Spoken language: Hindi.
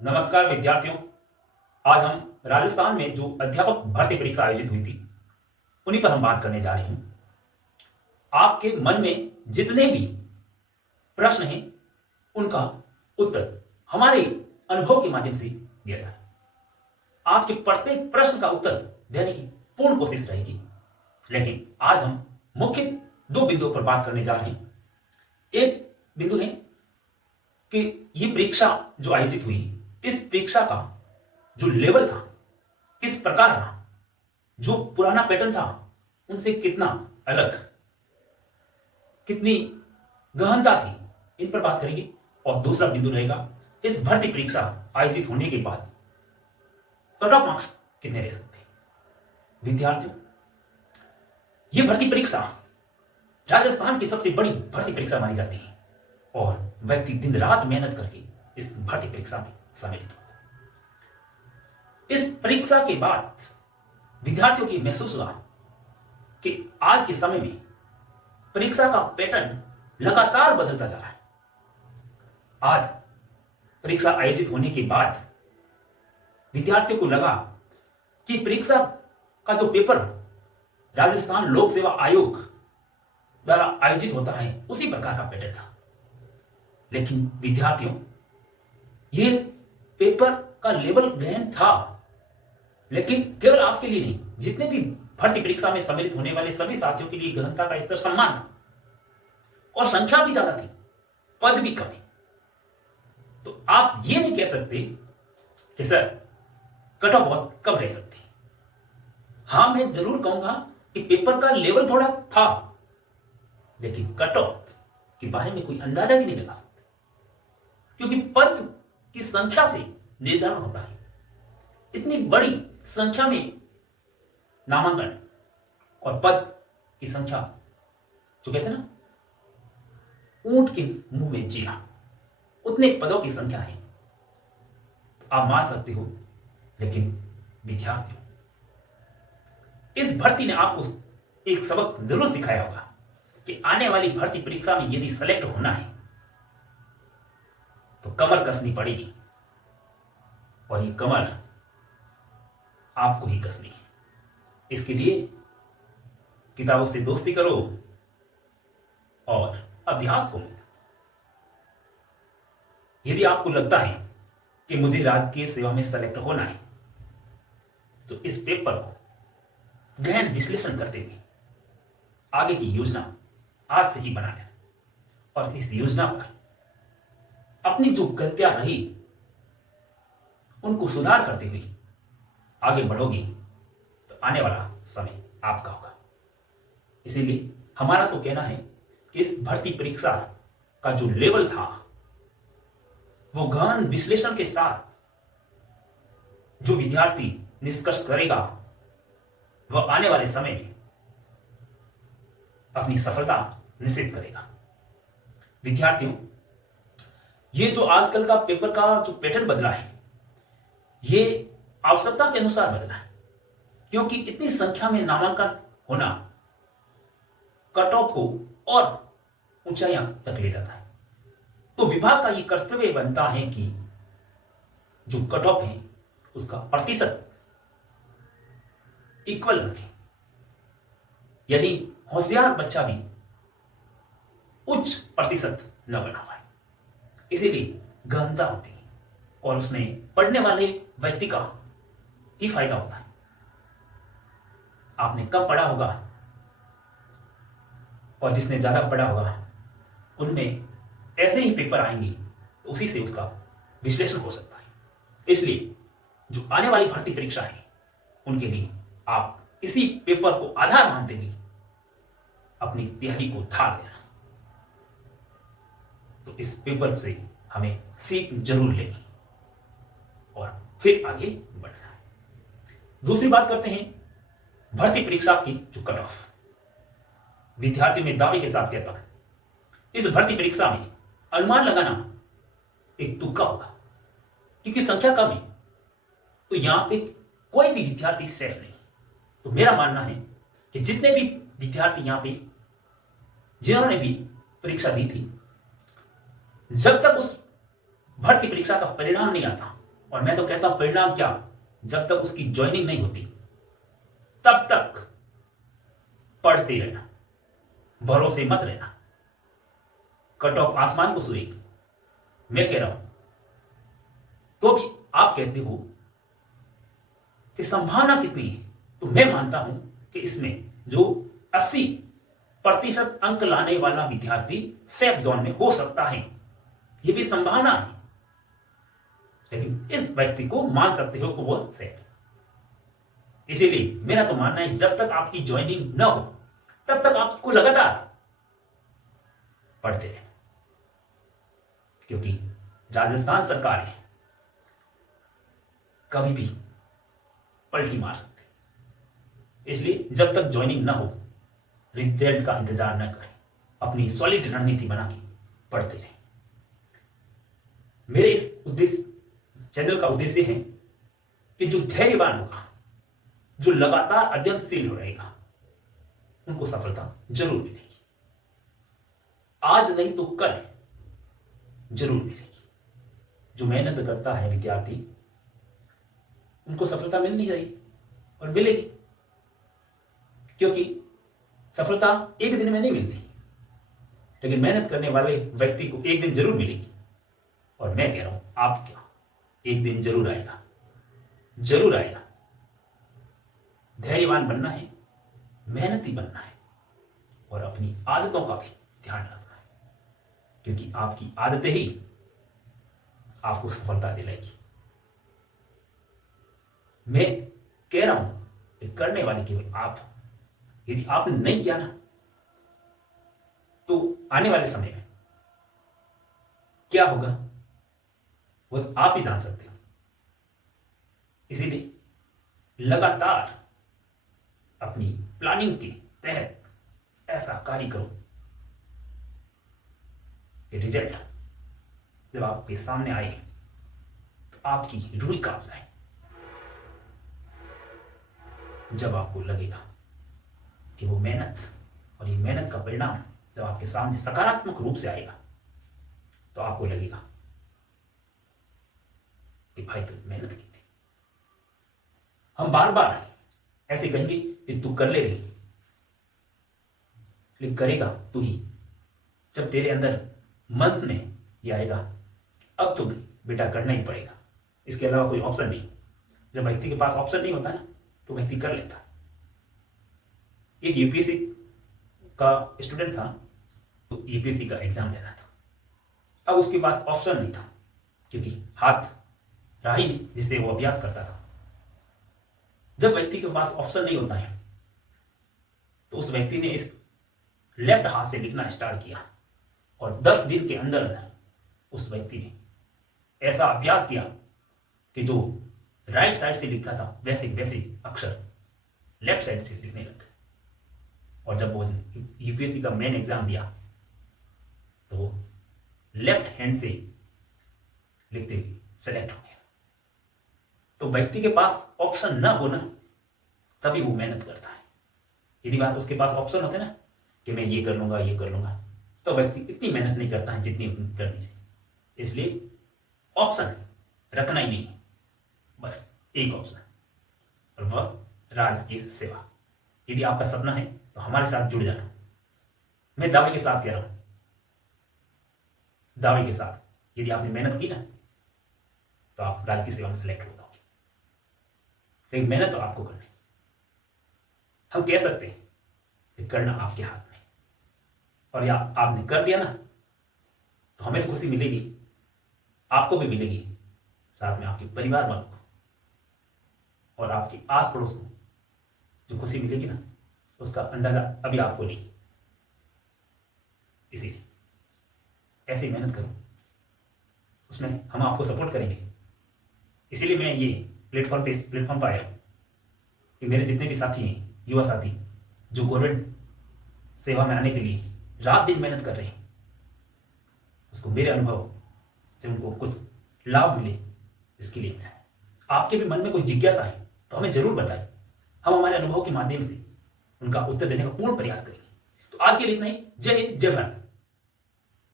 नमस्कार विद्यार्थियों। आज हम राजस्थान में जो अध्यापक भर्ती परीक्षा आयोजित हुई थी उन्हीं पर हम बात करने जा रहे हैं। आपके मन में जितने भी प्रश्न हैं उनका उत्तर हमारे अनुभव के माध्यम से दिया जाए। आपके प्रत्येक प्रश्न का उत्तर देने की पूर्ण कोशिश रहेगी। लेकिन आज हम मुख्य दो बिंदुओं पर बात करने जा रहे हैं। एक बिंदु है कि ये परीक्षा जो आयोजित हुई, इस परीक्षा का जो लेवल था किस प्रकार रहा, जो पुराना पैटर्न था उनसे कितना अलग, कितनी गहनता थी, इन पर बात करेंगे। और दूसरा बिंदु रहेगा इस भर्ती परीक्षा आयोजित होने के बाद कट ऑफ मार्क्स कितने रह सकते हैं। विद्यार्थियों, यह भर्ती परीक्षा राजस्थान की सबसे बड़ी भर्ती परीक्षा मानी जाती है और व्यक्ति दिन रात मेहनत करके इस भर्ती परीक्षा में सम्मिलित होता है। इस परीक्षा के बाद विद्यार्थियों की महसूस हुआ कि आज के समय में परीक्षा का पैटर्न लगातार बदलता जा रहा है। आज परीक्षा आयोजित होने के बाद विद्यार्थियों को लगा कि परीक्षा का जो पेपर राजस्थान लोक सेवा आयोग द्वारा आयोजित होता है उसी प्रकार का पैटर्न था। लेकिन विद्यार्थियों, यह पेपर का लेवल गहन था, लेकिन केवल आपके लिए नहीं, जितने भी भर्ती परीक्षा में सम्मिलित होने वाले सभी साथियों के लिए गहनता का स्तर समान था और संख्या भी ज्यादा थी, पद भी कम है। तो आप ये नहीं कह सकते कि सर कट ऑफ बहुत कम रह सकती है। हां, मैं जरूर कहूंगा कि पेपर का लेवल थोड़ा था, लेकिन कट ऑफ के बारे में कोई अंदाजा भी नहीं लगा सकते, क्योंकि पद की संख्या से निर्धारण होता है। इतनी बड़ी संख्या में नामांकन और पद की संख्या, जो कहते हैं ना ऊंट के मुंह में जीना, उतने पदों की संख्या है, आप मान सकते हो। लेकिन विद्यार्थियों, इस भर्ती ने आपको एक सबक जरूर सिखाया होगा कि आने वाली भर्ती परीक्षा में यदि सेलेक्ट होना है तो कमर कसनी पड़ेगी, और ये कमर आपको ही कसनी है। इसके लिए किताबों से दोस्ती करो और अभ्यास को मत। यदि आपको लगता है कि मुझे राजकीय सेवा में सेलेक्ट होना है तो इस पेपर को गहन विश्लेषण करते हुए आगे की योजना आज से ही बना लें और इस योजना पर अपनी जो गलतियां रही उनको सुधार करते हुए आगे बढ़ोगी तो आने वाला समय आपका होगा। इसीलिए हमारा तो कहना है कि इस भर्ती परीक्षा का जो लेवल था वो गहन विश्लेषण के साथ जो विद्यार्थी निष्कर्ष करेगा वह आने वाले समय में अपनी सफलता निश्चित करेगा। विद्यार्थियों, ये जो आजकल का पेपर का जो पैटर्न बदला है ये आवश्यकता के अनुसार बदला है, क्योंकि इतनी संख्या में नामांकन होना कट ऑफ को और ऊंचाइयां तक ले जाता है। तो विभाग का यह कर्तव्य बनता है कि जो कट ऑफ है उसका प्रतिशत इक्वल रखें, यानी होशियार बच्चा भी उच्च प्रतिशत न बना पाए। इसीलिए गहनता होती है और उसमें पढ़ने वाले व्यक्ति का ही फायदा होता है। आपने कम पढ़ा होगा और जिसने ज्यादा पढ़ा होगा उनमें ऐसे ही पेपर आएंगे तो उसी से उसका विश्लेषण हो सकता है। इसलिए जो आने वाली भर्ती परीक्षा है उनके लिए आप इसी पेपर को आधार मानते हुए अपनी तैयारी को धार देना। तो इस पेपर से हमें सीख जरूर लेनी और फिर आगे बढ़ना है। दूसरी बात करते हैं भर्ती परीक्षा की जो कट ऑफ। विद्यार्थी में दावे के साथ कहता हूं, इस भर्ती परीक्षा में अनुमान लगाना एक तुक्का होगा, क्योंकि संख्या कम है तो यहां पे कोई भी विद्यार्थी सेफ नहीं। तो मेरा मानना है कि जितने भी विद्यार्थी यहां पे जिन्होंने भी परीक्षा दी थी, जब तक उस भर्ती परीक्षा का परिणाम नहीं आता और मैं तो कहता हूं परिणाम क्या, जब तक उसकी ज्वाइनिंग नहीं होती तब तक पढ़ते रहना, भरोसे मत रहना। कट ऑफ आसमान को छुएगी, मैं कह रहा हूं। तो भी आप कहते हो कि संभावना कितनी है, तो मैं मानता हूं कि इसमें जो 80% अंक लाने वाला विद्यार्थी सेफ जोन में हो सकता है, ये भी संभावना है। लेकिन इस व्यक्ति को मान सकते हो कि वो सेफ। इसीलिए मेरा तो मानना है जब तक आपकी ज्वाइनिंग न हो तब तक आपको लगातार पढ़ते रहना, क्योंकि राजस्थान सरकार है कभी भी पलटी मार सकते। इसलिए जब तक ज्वाइनिंग ना हो रिजल्ट का इंतजार न करें, अपनी सॉलिड रणनीति बना के पढ़ते रहें। मेरे इस उद्देश्य चैनल का उद्देश्य है कि जो धैर्यवान होगा, जो लगातार अध्ययनशील हो रहेगा, उनको सफलता जरूर मिलेगी। आज नहीं तो कल जरूर मिलेगी। जो मेहनत करता है विद्यार्थी, उनको सफलता मिलनी चाहिए और मिलेगी, क्योंकि सफलता एक दिन में नहीं मिलती, लेकिन मेहनत करने वाले व्यक्ति को एक दिन जरूर मिलेगी। और मैं कह रहा हूं आप क्या, एक दिन जरूर आएगा, जरूर आएगा। धैर्यवान बनना है, मेहनती बनना है और अपनी आदतों का भी ध्यान रखना है, क्योंकि आपकी आदतें ही आपको सफलता दिलाएगी। मैं कह रहा हूं कि करने वाले केवल आप। यदि आपने नहीं किया ना, तो आने वाले समय में क्या होगा वो आप ही जान सकते हो। इसीलिए लगातार अपनी प्लानिंग के तहत ऐसा कार्य करो कि रिजल्ट जब आपके सामने आए तो आपकी रूह कांप जाए। जब आपको लगेगा कि वो मेहनत और ये मेहनत का परिणाम जब आपके सामने सकारात्मक रूप से आएगा, तो आपको लगेगा कि भाई तू मेहनत की थी। हम बार बार ऐसे कहेंगे कि तू कर ले रही, लेकिन करेगा तू ही जब तेरे अंदर मन में ये आएगा अब तो बेटा करना ही पड़ेगा, इसके अलावा कोई ऑप्शन नहीं। जब व्यक्ति के पास ऑप्शन नहीं होता ना, तो व्यक्ति कर लेता। एक यूपीएससी का स्टूडेंट था, तो यूपीएससी का एग्जाम देना था। अब उसके पास ऑप्शन नहीं था, क्योंकि हाथ रहा ही नहीं जिससे वो अभ्यास करता था। जब व्यक्ति के पास ऑप्शन नहीं होता है, तो उस व्यक्ति ने इस लेफ्ट हाथ से लिखना स्टार्ट किया और 10 दिन के अंदर अंदर उस व्यक्ति ने ऐसा अभ्यास किया कि जो राइट साइड से लिखता था वैसे वैसे अक्षर लेफ्ट साइड से लिखने लग गए। और जब वो यूपीएससी का मेन एग्जाम दिया, तो वो लेफ्ट हैंड से लिखते हुए सेलेक्ट हो गया। तो व्यक्ति के पास ऑप्शन ना हो ना, तभी वो मेहनत करता है। यदि बात उसके पास ऑप्शन होते ना कि मैं ये कर लूंगा ये कर लूंगा, तो व्यक्ति इतनी मेहनत नहीं करता है जितनी करनी चाहिए। इसलिए ऑप्शन रखना ही नहीं, बस एक ऑप्शन, और वह राज की सेवा। यदि आपका सपना है तो हमारे साथ जुड़ जाना। मैं दावे के साथ कह रहा हूं, दावे के साथ, यदि आपने मेहनत की ना, तो आप राज की सेवा में सिलेक्ट हो जाओगे। लेकिन मेहनत तो आपको करनी। हम कह सकते हैं कि करना आपके हाथ में, और या आपने कर दिया ना, तो हमें तो खुशी मिलेगी, आपको भी मिलेगी, साथ में आपके परिवार वालों को और आपके आस पड़ोस को जो खुशी मिलेगी ना, उसका अंदाजा अभी आपको नहीं। इसीलिए ऐसे मेहनत करो, उसमें हम आपको सपोर्ट करेंगे। इसीलिए मैं ये प्लेटफॉर्म पर आया कि मेरे जितने भी साथी हैं, युवा साथी जो गवर्नमेंट सेवा में आने के लिए रात दिन मेहनत कर रहे हैं, उसको मेरे अनुभव से उनको कुछ लाभ मिले, इसके लिए मैं आपके भी मन में कोई जिज्ञासा है तो हमें जरूर बताएं। हम हमारे अनुभव के माध्यम से उनका उत्तर देने का पूर्ण प्रयास करेंगे। तो आज के लिए इतना ही। जय हिंद, जय भारत।